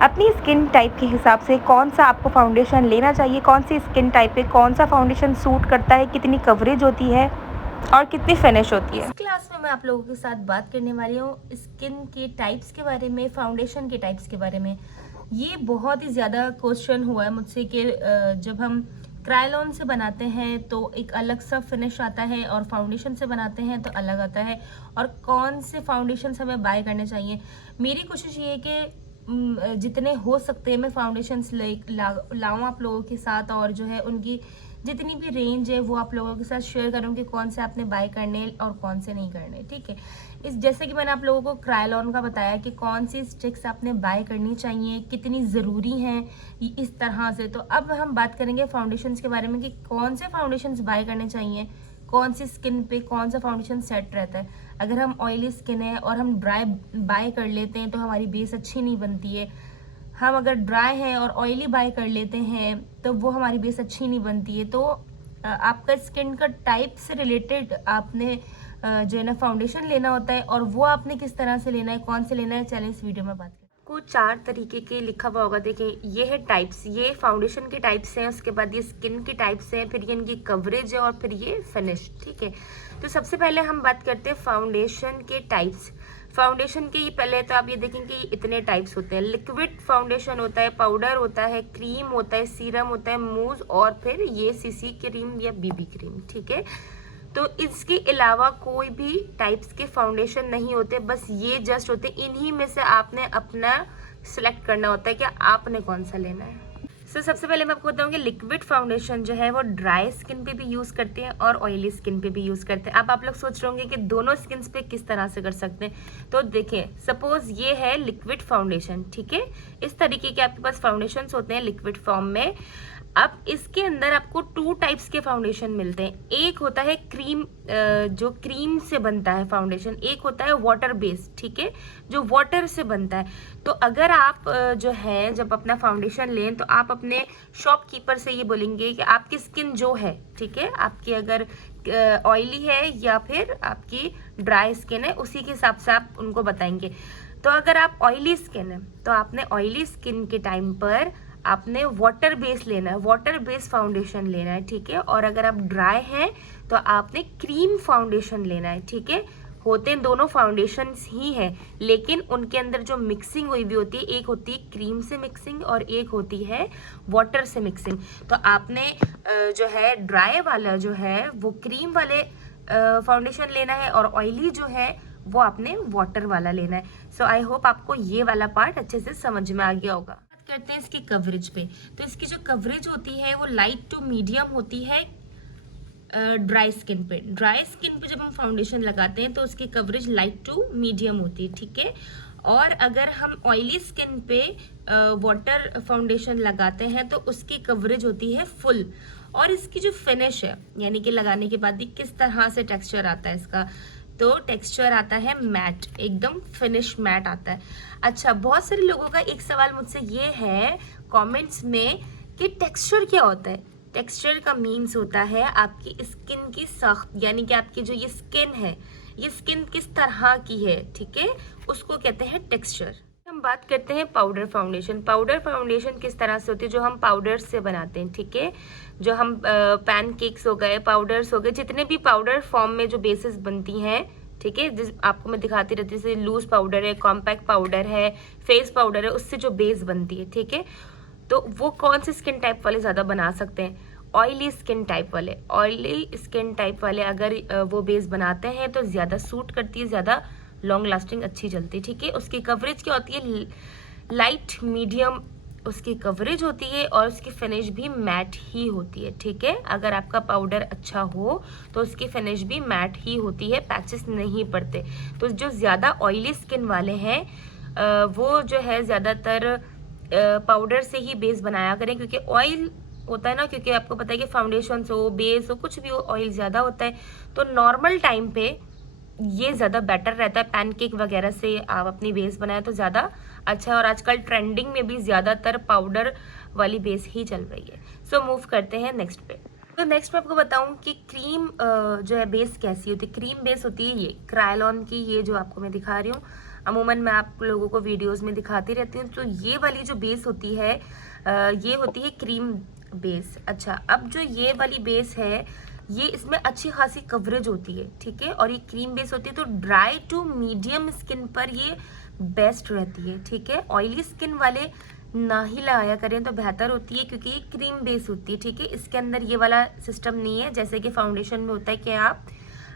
अपनी skin type के हिसाब से कौन सा आपको फाउंडेशन लेना चाहिए, कौन सी स्किन टाइप पे कौन सा फाउंडेशन सूट करता है, कितनी कवरेज होती है और कितनी फिनिश होती है। इस क्लास में मैं आप लोगों के साथ बात करने वाली हूँ स्किन के टाइप्स के बारे में, फाउंडेशन के टाइप्स के बारे में। ये बहुत ही ज़्यादा क्वेश्चन हुआ है मुझसे कि जब हम क्रायलॉन से बनाते हैं तो एक अलग सा फिनिश आता है और फाउंडेशन से बनाते हैं तो अलग आता है, और कौन से फाउंडेशन हमें बाय करने चाहिए। मेरी कोशिश ये है कि जितने हो सकते हैं मैं फाउंडेशंस लाऊं आप लोगों के साथ, और जो है उनकी जितनी भी रेंज है वो आप लोगों के साथ शेयर करूँ कि कौन से आपने बाय करने और कौन से नहीं करने। ठीक है, इस जैसे कि मैंने आप लोगों को क्रायलॉन का बताया कि कौन सी स्टिक्स आपने बाय करनी चाहिए, कितनी ज़रूरी हैं, इस तरह से। तो अब हम बात करेंगे फाउंडेशंस के बारे में कि कौन से फाउंडेशंस बाय करने चाहिए, कौन सी स्किन पे कौन सा फाउंडेशन सेट रहता है। अगर हम ऑयली स्किन है और हम ड्राई बाय कर लेते हैं तो हमारी बेस अच्छी नहीं बनती है। हम अगर ड्राई हैं और ऑयली बाय कर लेते हैं तो वो हमारी बेस अच्छी नहीं बनती है। तो आपका स्किन का टाइप से रिलेटेड आपने जो है ना फाउंडेशन लेना होता है, और वो आपने किस तरह से लेना है, कौन से लेना है, चलें इस वीडियो में बात करें। को 4 तरीके के लिखा हुआ होगा, देखें ये है टाइप्स, ये फाउंडेशन के टाइप्स हैं, उसके बाद ये स्किन के टाइप्स हैं, फिर ये इनकी कवरेज है और फिर ये फिनिश। ठीक है, तो सबसे पहले हम बात करते हैं फाउंडेशन के टाइप्स। फाउंडेशन के ये पहले तो आप ये देखेंगे इतने टाइप्स होते हैं। लिक्विड फाउंडेशन होता है, पाउडर होता है, क्रीम होता है, सीरम होता है, मूज, और फिर ये सीसी क्रीम या बीबी क्रीम। ठीक है, तो इसके अलावा कोई भी टाइप्स के फाउंडेशन नहीं होते, बस ये जस्ट होते। इन्हीं में से आपने अपना सिलेक्ट करना होता है कि आपने कौन सा लेना है। सबसे पहले मैं आपको बताऊंगी लिक्विड फाउंडेशन जो है वो ड्राई स्किन पे भी यूज़ करते हैं और ऑयली स्किन पे भी यूज़ करते हैं। अब आप लोग सोच रहे होंगे कि दोनों स्किन पे किस तरह से कर सकते हैं। तो देखिए, सपोज ये है लिक्विड फाउंडेशन। ठीक है, इस तरीके के आपके पास फाउंडेशंस होते हैं लिक्विड फॉर्म में। अब इसके अंदर आपको 2 टाइप्स के फाउंडेशन मिलते हैं। एक होता है क्रीम, जो क्रीम से बनता है फाउंडेशन, एक होता है वाटर बेस्ड। ठीक है, जो वाटर से बनता है। तो अगर आप जो है जब अपना फाउंडेशन लें तो आप अपने शॉपकीपर से ये बोलेंगे कि आपकी स्किन जो है, ठीक है, आपकी अगर ऑयली है या फिर आपकी ड्राई स्किन है, उसी के हिसाब से आप उनको बताएंगे। तो अगर आप ऑयली स्किन है तो आपने ऑयली स्किन के टाइम पर आपने वाटर बेस लेना है, वाटर बेस फाउंडेशन लेना है। ठीक है, और अगर आप ड्राई हैं तो आपने क्रीम फाउंडेशन लेना है। ठीक है, होते दोनों फाउंडेशंस ही हैं, लेकिन उनके अंदर जो मिक्सिंग हुई भी होती है, एक होती है क्रीम से मिक्सिंग और एक होती है वाटर से मिक्सिंग। तो आपने जो है ड्राई वाला जो है वो क्रीम वाले फाउंडेशन लेना है, और ऑयली जो है वो आपने वाटर वाला लेना है। सो आई होप आपको ये वाला पार्ट अच्छे से समझ में आ गया होगा। करते हैं इसकी कवरेज पे। तो इसकी जो कवरेज होती है वो लाइट टू मीडियम होती है ड्राई स्किन पे। ड्राई स्किन पे जब हम फाउंडेशन लगाते हैं तो उसकी कवरेज लाइट टू मीडियम होती है। ठीक है, और अगर हम ऑयली स्किन पे वाटर फाउंडेशन लगाते हैं तो उसकी कवरेज होती है फुल। और इसकी जो फिनिश है, यानी कि लगाने के बाद किस तरह से टेक्सचर आता है इसका, तो टेक्सचर आता है मैट, एकदम फिनिश मैट आता है। अच्छा, बहुत सारे लोगों का एक सवाल मुझसे ये है कमेंट्स में कि टेक्सचर क्या होता है। टेक्सचर का मीन्स होता है आपकी स्किन की सख्त, यानी कि आपकी जो ये स्किन है, ये स्किन किस तरह की है। ठीक है, उसको कहते हैं टेक्सचर। हम बात करते हैं पाउडर फाउंडेशन। पाउडर फाउंडेशन किस तरह से होती है, जो हम पाउडर से बनाते हैं। ठीक है, जो हम पैनकेक्स हो गए, पाउडर्स हो गए, जितने भी पाउडर फॉर्म में जो बेसिस बनती हैं, ठीक है, जिस आपको मैं दिखाती रहती हूँ, जैसे लूज पाउडर है, कॉम्पैक्ट पाउडर है, फेस पाउडर है, उससे जो बेस बनती है। ठीक है, तो वो कौन से स्किन टाइप वाले ज़्यादा बना सकते हैं, ऑयली स्किन टाइप वाले। ऑयली स्किन टाइप वाले अगर वो बेस बनाते हैं तो ज़्यादा सूट करती है, ज़्यादा लॉन्ग लास्टिंग अच्छी चलती है। ठीक है, उसकी कवरेज क्या होती है, लाइट मीडियम उसकी कवरेज होती है, और उसकी फिनिश भी मैट ही होती है। ठीक है, अगर आपका पाउडर अच्छा हो तो उसकी फिनिश भी मैट ही होती है, पैचेस नहीं पड़ते। तो जो ज़्यादा ऑयली स्किन वाले हैं वो जो है ज़्यादातर पाउडर से ही बेस बनाया करें, क्योंकि ऑयल होता है ना, क्योंकि आपको पता है कि फाउंडेशन हो, बेस हो, कुछ भी हो, ऑयल ज़्यादा होता है। तो नॉर्मल टाइम पे ये ज़्यादा बेटर रहता है। पैनकेक वगैरह से आप अपनी बेस बनाए तो ज़्यादा अच्छा है, और आजकल ट्रेंडिंग में भी ज़्यादातर पाउडर वाली बेस ही चल रही है। सो मूव करते हैं नेक्स्ट पे। तो नेक्स्ट मैं आपको बताऊं कि क्रीम जो है बेस कैसी होती है। क्रीम बेस होती है ये क्रायलॉन की, ये जो आपको मैं दिखा रही हूँ। अमूमन मैं आप लोगों को वीडियोस में दिखाती रहती हूँ। तो ये वाली जो बेस होती है ये होती है क्रीम बेस। अच्छा, अब जो ये वाली बेस है ये इसमें अच्छी खासी कवरेज होती है, ठीक है, और ये क्रीम बेस होती है तो ड्राई टू मीडियम स्किन पर ये बेस्ट रहती है, ठीक है। ऑयली स्किन वाले ना ही लगाया करें तो बेहतर होती है, क्योंकि ये क्रीम बेस होती है, ठीक है। इसके अंदर ये वाला सिस्टम नहीं है जैसे कि फाउंडेशन में होता है कि आप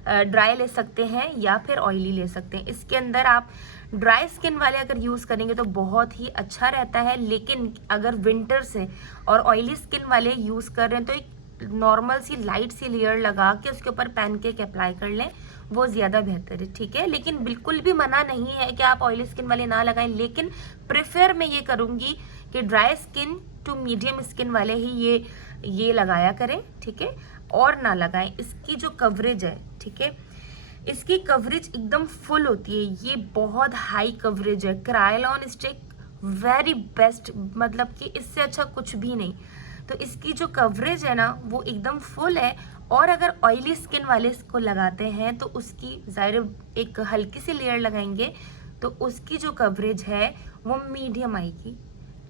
ड्राई ले सकते हैं या फिर ऑयली ले सकते हैं। इसके अंदर आप ड्राई स्किन वाले अगर यूज़ करेंगे तो बहुत ही अच्छा रहता है, लेकिन अगर विंटर से और ऑयली स्किन वाले यूज़ कर रहे हैं तो एक नॉर्मल सी लाइट सी लेयर लगा के उसके ऊपर पैनकेक अप्लाई कर लें, वो ज़्यादा बेहतर है, ठीक है। लेकिन बिल्कुल भी मना नहीं है कि आप ऑयली स्किन वाले ना लगाएं, लेकिन प्रेफर मैं ये करूँगी कि dry skin to medium skin वाले ही ये लगाया करें, ठीक है, और ना लगाएं। इसकी जो कवरेज है, ठीक है, इसकी कवरेज एकदम फुल होती है, ये बहुत हाई कवरेज है। क्रायोलॉन स्टिक वेरी बेस्ट, मतलब कि इससे अच्छा कुछ भी नहीं। तो इसकी जो कवरेज है ना वो एकदम फुल है, और अगर ऑयली स्किन वाले इसको लगाते हैं तो उसकी ज़ाहिर एक हल्की सी लेयर लगाएंगे तो उसकी जो कवरेज है वो मीडियम आएगी,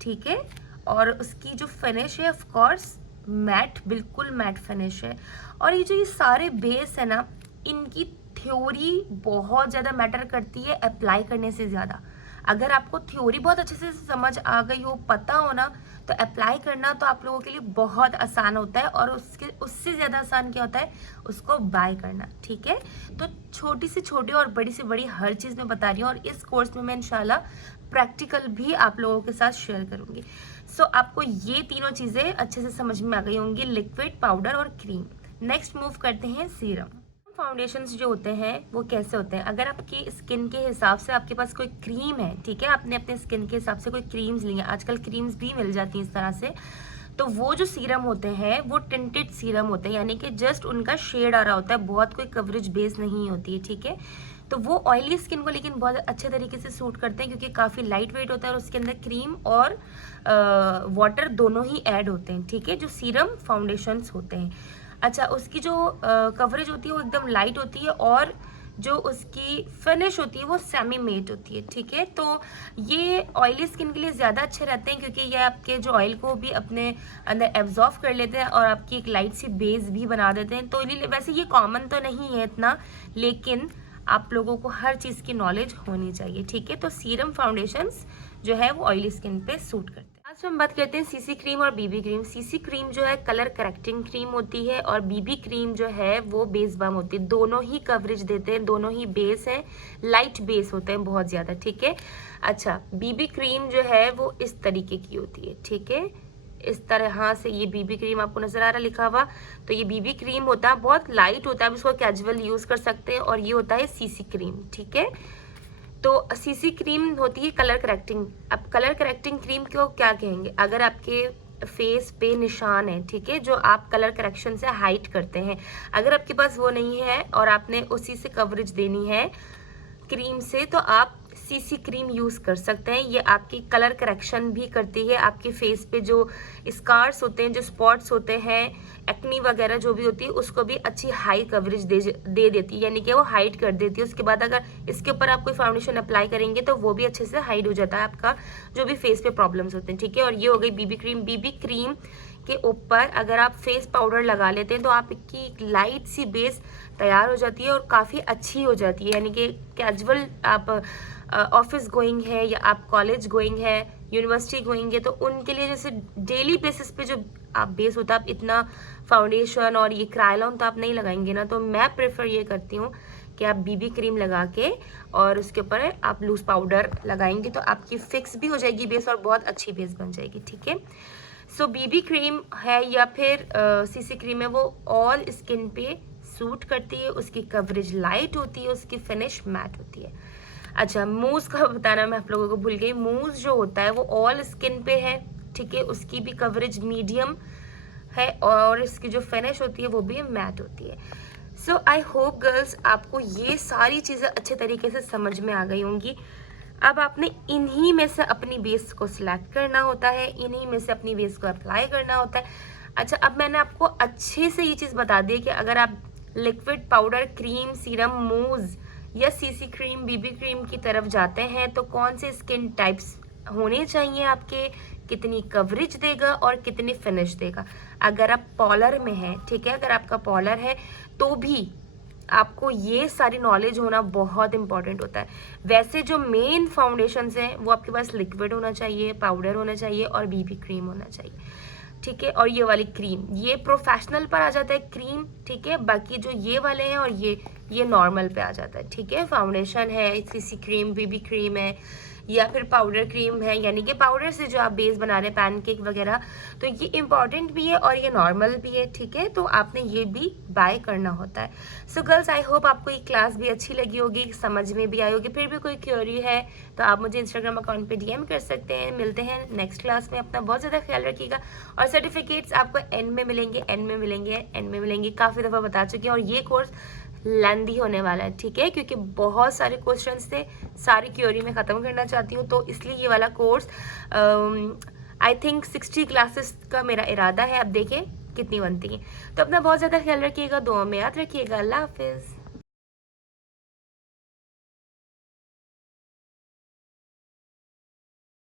ठीक है। और उसकी जो फिनिश है ऑफ कोर्स मैट, बिल्कुल मैट फिनिश है। और ये जो ये सारे बेस है ना, इनकी थ्योरी बहुत ज़्यादा मैटर करती है अप्लाई करने से ज़्यादा। अगर आपको थ्योरी बहुत अच्छे से समझ आ गई हो, पता हो ना, तो अप्लाई करना तो आप लोगों के लिए बहुत आसान होता है, और उससे ज़्यादा आसान क्या होता है, उसको बाय करना, ठीक है। तो छोटी से छोटी और बड़ी से बड़ी हर चीज़ मैं बता रही हूँ, और इस कोर्स में मैं इंशाल्लाह प्रैक्टिकल भी आप लोगों के साथ शेयर करूँगी। सो आपको ये तीनों चीज़ें अच्छे से समझ में आ गई होंगी, लिक्विड, पाउडर और क्रीम। नेक्स्ट मूव करते हैं सीरम। फाउंडेशंस जो होते हैं वो कैसे होते हैं, अगर आपकी स्किन के हिसाब से आपके पास कोई क्रीम है, ठीक है, आपने अपने स्किन के हिसाब से कोई क्रीम्स ली हैं, आजकल क्रीम्स भी मिल जाती हैं इस तरह से, तो वो जो सीरम होते हैं वो टिंटेड सीरम होते हैं, यानी कि जस्ट उनका शेड आ रहा होता है, बहुत कोई कवरेज बेस नहीं होती है, ठीक है। तो वो ऑयली स्किन को लेकिन बहुत अच्छे तरीके से सूट करते हैं, क्योंकि काफ़ी लाइट वेट होता है और उसके अंदर क्रीम और वाटर दोनों ही ऐड होते हैं, ठीक है, जो सीरम फाउंडेशंस होते हैं। अच्छा, उसकी जो कवरेज होती है वो एकदम लाइट होती है, और जो उसकी फिनिश होती है वो सेमी मेट होती है, ठीक है। तो ये ऑयली स्किन के लिए ज़्यादा अच्छे रहते हैं, क्योंकि ये आपके जो ऑयल को भी अपने अंदर एब्जॉर्व कर लेते हैं और आपकी एक लाइट सी बेस भी बना देते हैं। तो वैसे ये कॉमन तो नहीं है इतना, लेकिन आप लोगों को हर चीज़ की नॉलेज होनी चाहिए, ठीक है। तो सीरम फाउंडेशंस जो है वो ऑयली स्किन पे सूट करते हैं। आज हम बात करते हैं सीसी क्रीम और बीबी क्रीम। सीसी क्रीम जो है कलर करेक्टिंग क्रीम होती है, और बीबी क्रीम जो है वो बेस बाम होती है। दोनों ही कवरेज देते हैं, दोनों ही बेस है, लाइट बेस होते हैं बहुत ज़्यादा, ठीक है। अच्छा, बीबी क्रीम जो है वो इस तरीके की होती है, ठीक है, इस तरह से ये बीबी क्रीम आपको नजर आ रहा लिखा हुआ, तो ये बीबी क्रीम होता है, बहुत लाइट होता है, आप इसको कैजुअल यूज कर सकते हैं। और ये होता है सीसी क्रीम, ठीक है। तो सीसी क्रीम होती है कलर करेक्टिंग। अब कलर करेक्टिंग क्रीम को क्या कहेंगे, अगर आपके फेस पे निशान है, ठीक है, जो आप कलर करेक्शन से हाइड करते हैं, अगर आपके पास वो नहीं है और आपने उसी से कवरेज देनी है क्रीम से, तो आप सीसी क्रीम यूज़ कर सकते हैं। ये आपकी कलर करेक्शन भी करती है, आपके फेस पे जो स्कार्स होते हैं, जो स्पॉट्स होते हैं, एक्नी वगैरह जो भी होती है, उसको भी अच्छी हाई कवरेज दे देती है, यानी कि वो हाइड कर देती है। उसके बाद अगर इसके ऊपर आप कोई फाउंडेशन अप्लाई करेंगे तो वो भी अच्छे से हाइड हो जाता है आपका जो भी फेस पे प्रॉब्लम्स होते हैं, ठीक है। और ये हो गई बीबी क्रीम। बीबी क्रीम के ऊपर अगर आप फेस पाउडर लगा लेते हैं तो आपकी एक लाइट सी बेस तैयार हो जाती है और काफ़ी अच्छी हो जाती है, यानी कि कैजुअल आप ऑफिस गोइंग है या आप कॉलेज गोइंग है, यूनिवर्सिटी गोइंग है, तो उनके लिए जैसे डेली बेसिस पे जो आप बेस होता है, आप इतना फाउंडेशन और ये क्रायोलॉन तो आप नहीं लगाएंगे ना, तो मैं प्रेफर ये करती हूँ कि आप बीबी क्रीम लगा के और उसके ऊपर आप लूज पाउडर लगाएंगे तो आपकी फिक्स भी हो जाएगी बेस और बहुत अच्छी बेस बन जाएगी, ठीक है। सो बीबी क्रीम है या फिर सीसी क्रीम है, वो ऑल स्किन पे सूट करती है, उसकी कवरेज लाइट होती है, उसकी फिनिश मैट होती है। अच्छा, मूज का बताना मैं आप लोगों को भूल गई। मूज जो होता है वो ऑल स्किन पे है, ठीक है, उसकी भी कवरेज मीडियम है और इसकी जो फिनिश होती है वो भी मैट होती है। सो आई होप गर्ल्स आपको ये सारी चीज़ें अच्छे तरीके से समझ में आ गई होंगी। अब आपने इन्हीं में से अपनी बेस को सिलेक्ट करना होता है, इन्हीं में से अपनी बेस को अप्लाई करना होता है। अच्छा, अब मैंने आपको अच्छे से ये चीज़ बता दी कि अगर आप लिक्विड, पाउडर, क्रीम, सीरम, मूज या सीसी क्रीम, बीबी क्रीम की तरफ जाते हैं तो कौन से स्किन टाइप्स होने चाहिए आपके, कितनी कवरेज देगा और कितनी फिनिश देगा। अगर आप पॉलर में हैं, ठीक है, अगर आपका पॉलर है तो भी आपको ये सारी नॉलेज होना बहुत इंपॉर्टेंट होता है। वैसे जो मेन फाउंडेशंस हैं वो आपके पास लिक्विड होना चाहिए, पाउडर होना चाहिए और बीबी क्रीम होना चाहिए, ठीक है। और ये वाली क्रीम, ये प्रोफेशनल पर आ जाता है क्रीम, ठीक है। बाकी जो ये वाले हैं और ये नॉर्मल पे आ जाता है, ठीक है। फाउंडेशन है, सीसी क्रीम, बीबी क्रीम है या फिर पाउडर क्रीम है, यानी कि पाउडर से जो आप बेस बना रहे हैं पैनकेक वगैरह, तो ये इंपॉर्टेंट भी है और ये नॉर्मल भी है, ठीक है। तो आपने ये भी बाय करना होता है। सो गर्ल्स, आई होप आपको ये क्लास भी अच्छी लगी होगी, समझ में भी आई होगी। फिर भी कोई क्वेरी है तो आप मुझे इंस्टाग्राम अकाउंट पे डीएम कर सकते हैं। मिलते हैं नेक्स्ट क्लास में, अपना बहुत ज़्यादा ख्याल रखिएगा। और सर्टिफिकेट्स आपको एंड में मिलेंगे, एंड में मिलेंगे, एंड में मिलेंगे, काफ़ी दफ़ा बता चुकी हूँ। और ये कोर्स लेंदी होने वाला है, ठीक है, क्योंकि बहुत सारे क्वेश्चंस थे, सारी क्वेरी में ख़त्म करना चाहती हूँ, तो इसलिए ये वाला कोर्स आई थिंक 60 क्लासेस का मेरा इरादा है। अब देखें कितनी बनती हैं। तो अपना बहुत ज़्यादा ख्याल रखिएगा, दुआ में याद रखिएगा। अल्लाह हाफिज़।